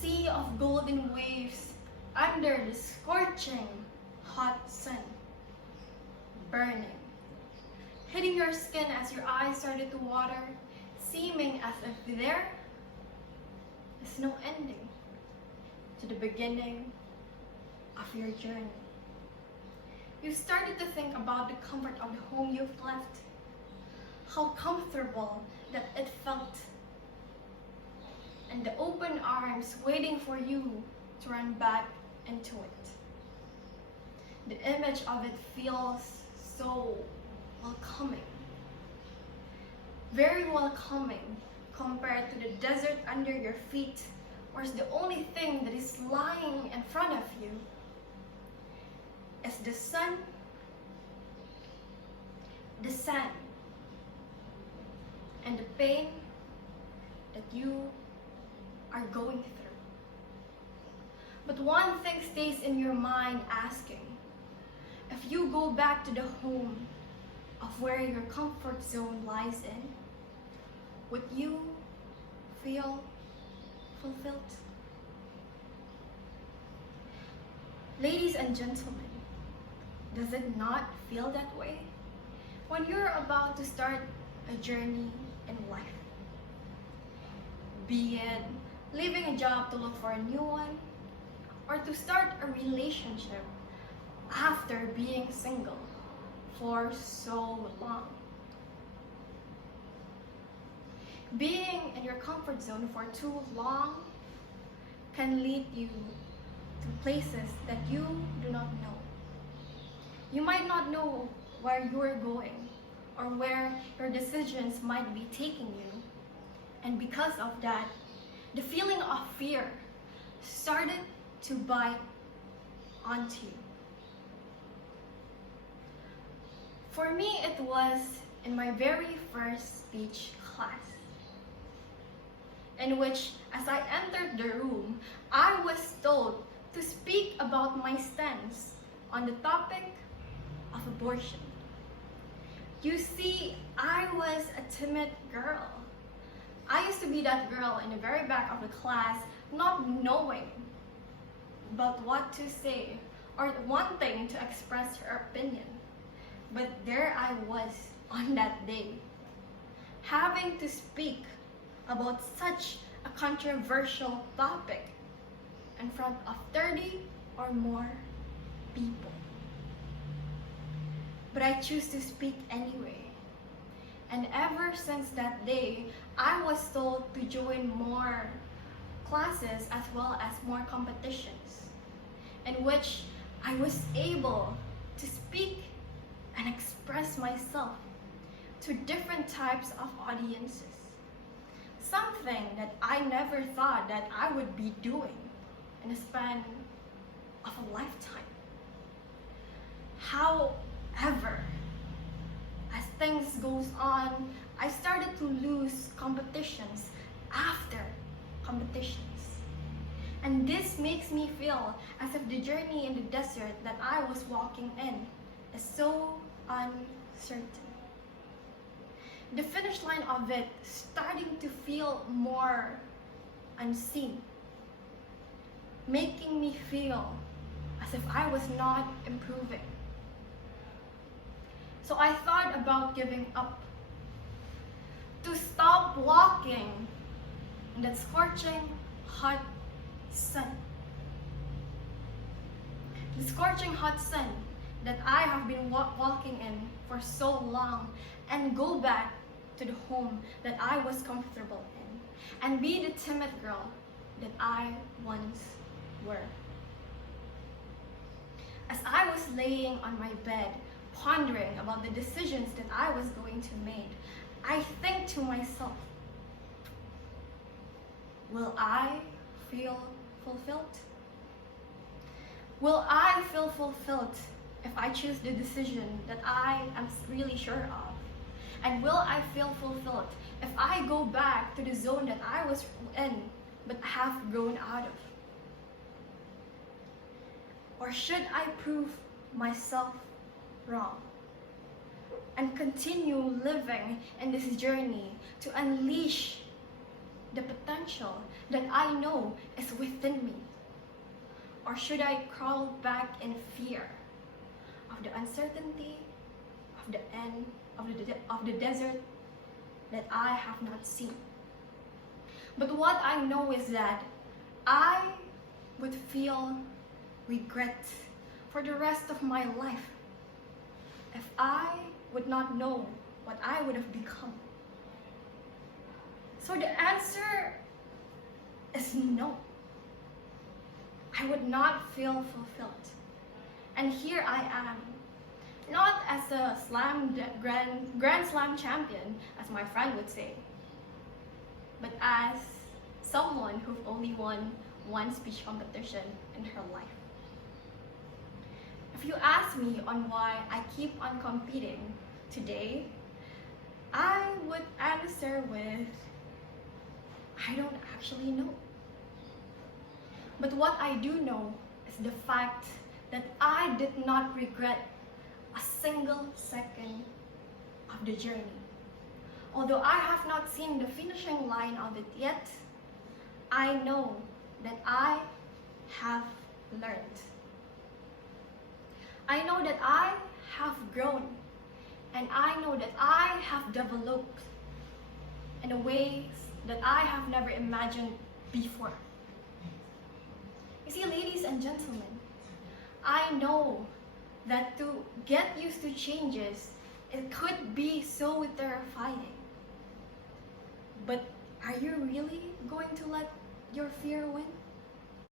sea of golden waves under the scorching hot sun, burning, hitting your skin as your eyes started to water, seeming as if there is no ending to the beginning of your journey. You started to think about the comfort of the home you've left, how comfortable that it felt, and the open arms waiting for you to run back into it. The image of it feels so welcoming, very welcoming compared to the desert under your feet, where the only thing that is lying in front of you is the sun, the sand, and the pain that you are going through. But one thing stays in your mind asking, if you go back to the home of where your comfort zone lies in, would you feel fulfilled? Ladies and gentlemen, does it not feel that way when you're about to start a journey in life? Be it leaving a job to look for a new one, or to start a relationship after being single for so long. Being in your comfort zone for too long can lead you to places that you do not know. You might not know where you're going or where your decisions might be taking you. And because of that, the feeling of fear started to bite onto you. For me, it was in my very first speech class, in which, as I entered the room, I was told to speak about my stance on the topic of abortion. You see, I was a timid girl. I used to be that girl in the very back of the class, not knowing about what to say or wanting to express her opinion. But there I was on that day, having to speak about such a controversial topic in front of 30 or more people. But I choose to speak anyway. And ever since that day, I was told to join more classes as well as more competitions, in which I was able to speak and express myself to different types of audiences. Something that I never thought that I would be doing in a span of a lifetime. However, as things goes on, I started to lose competitions after competitions. And this makes me feel as if the journey in the desert that I was walking in is so uncertain. The finish line of it starting to feel more unseen, making me feel as if I was not improving. So I thought about giving up, to stop walking in that scorching hot sun. The scorching hot sun that I have been walking in for so long, and go back to the home that I was comfortable in and be the timid girl that I once were. As I was laying on my bed, pondering about the decisions that I was going to make, I think to myself, will I feel fulfilled? Will I feel fulfilled if I choose the decision that I am really sure of? And will I feel fulfilled if I go back to the zone that I was in but have grown out of? Or should I prove myself wrong and continue living in this journey to unleash the potential that I know is within me? Or should I crawl back in fear of the uncertainty, of the end, of the desert that I have not seen? But what I know is that I would feel regret for the rest of my life if I would not know what I would have become. So the answer is no. I would not feel fulfilled. And here I am, not as a Grand Slam champion, as my friend would say, but as someone who only won one speech competition in her life. If you ask me on why I keep on competing today, I would answer with, I don't actually know. But what I do know is the fact that I did not regret a single second of the journey. Although I have not seen the finishing line of it yet, I know that I have learned. I know that I have grown, and I know that I have developed in ways that I have never imagined before. You see, ladies and gentlemen, I know that to get used to changes, it could be so terrifying. But are you really going to let your fear win?